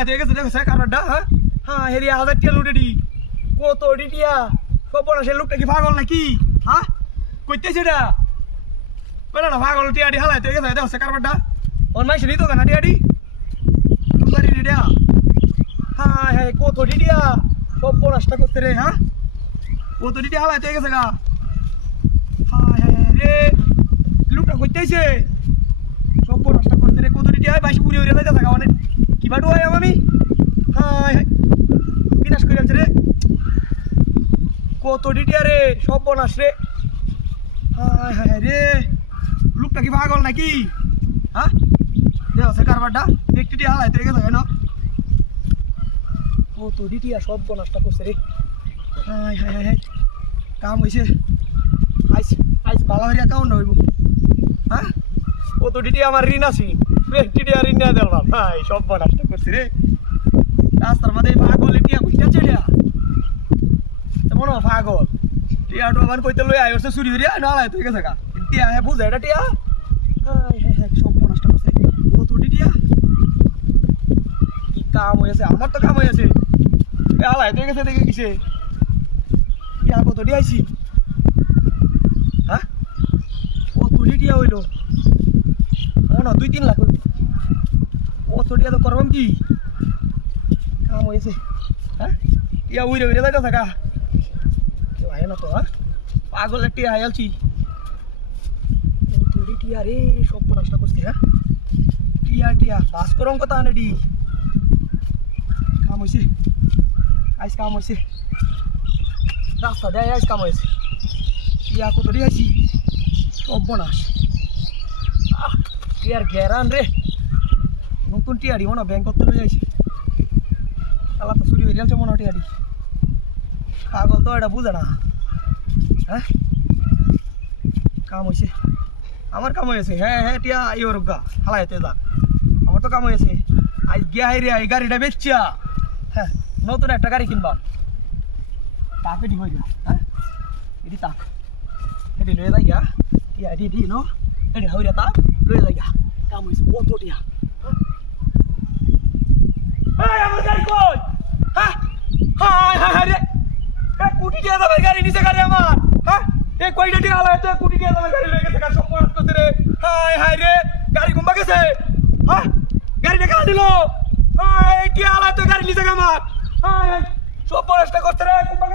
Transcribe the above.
হালাই থেকে গেছে দেখো কারবারটা হ্যাঁ হ্যাঁ হেরি 1000 টাকা লুটে দি কত ডিটিয়া সব বড় সে লোকটা কি পাগল নাকি হ্যাঁ কইতেছে এটা কইনা না পাগল টিয়া দি হালাই থেকে গেছে দেখো কারবারটা অন মাইছে নি তো কানা টিয়া দি লুকারি ডিটিয়া হ্যাঁ হ্যাঁ কত ডিটিয়া সব বড়টা করতে রে হ্যাঁ কত ডিটিয়া হালাই থেকে গেছে গা হ্যাঁ হ্যাঁ রে লোকটা কইতেছে সব বড়টা করতে রে কত ডিটিয়া বাইশ উড়ে উড়ে যাইতা থাকা মানে কি বাড়ু হয় আমি হাই হাই বিনাশ করে আছে রে কত ডিটিয়া রে সব বনাস রে হাই হাই রে লোকটা কি পাগল নাকি হ্যাঁ দেখো সে কারবারটা একটি টিয়া হালাই থেকে গেছে না কত ডিটিয়া সব বনাসটা করছে রে হাই হাই হাই কাম হইছে আইস আইস ভালো হইয়া কাউন্ট হইব হ্যাঁ কত ডিটিয়া আমার ঋণ আছে ডিটিয়া ঋণ না দিলাম হাই সব বনাসটা করছে রে রাস্তার মধ্যে পাগল টিয়া কইতেছে টিয়া মনে হয় পাগল টিয়াটো আমার কইতে লই আইছে চুরি হইয়া না লাই তুই গেছে গা টিয়া হে বুঝে এটা টিয়া হাই হাই হাই সব নষ্ট করছে কত টিয়া কি কাম হইছে আমার তো কাম হইছে এ আলাই তুই গেছে দেখে কিছে টিয়া কত টিয়া আইছি হ্যাঁ কত টিয়া হইলো মনে 2-3 লাখ হইলো কত টিয়া তো করবাম কি কাম হয়েছে হ্যাঁ টিয়া উইরে উইরে যাইতে থাকা কেউ আয় না তো হ্যাঁ পাগল টিয়া আয়ালছি তুই টিয়া রে সব নষ্ট করছি হ্যাঁ টিয়া টিয়া বাস করম কথা নেডি কাম হয়েছে আইস কাম হয়েছে রাস্তা দেয় আইস কাম হয়েছে টিয়া কত দিয়েছি সব বনাস টিয়ার ঘেরান রে নতুন টিয়ারি মনে ব্যাংক করতে লই আইছি আলা তো চুরি হয়ে গেছে মনে হয় টিয়ারি পাগল তো এটা বুঝে না হ্যাঁ কাম হয়েছে আমার কাম হয়েছে হ্যাঁ হ্যাঁ টিয়া ইয়োর গা হালাইতে যা আমার তো কাম হয়েছে আজ গিয়া রে এই গাড়িটা বেচছা হ্যাঁ নতুন একটা গাড়ি কিনবা তাকে দি হয়ে যা হ্যাঁ এটি তাক এটি লয়ে যাই গা টিয়া এটি দি নো এটি হইরা তাক লয়ে যাই গা কাম হয়েছে কত টিয়া হ্যাঁ আমার গাড়ি কই হ্যাঁ হাই হাই রে এ কুটি দিয়ে যাবে গাড়ি নিচে গাড়ি আমার হ্যাঁ এ কয়টা দিয়ে আলা এত কুটি দিয়ে যাবে গাড়ি লয়ে গেছে কার সব পড়াত করতে রে হাই হাই রে গাড়ি গুম্বা গেছে হ্যাঁ গাড়ি দেখা দিল হাই কি আলা তো গাড়ি নিচে আমার হাই হাই সব পড়াটা করতে রে গুম্বা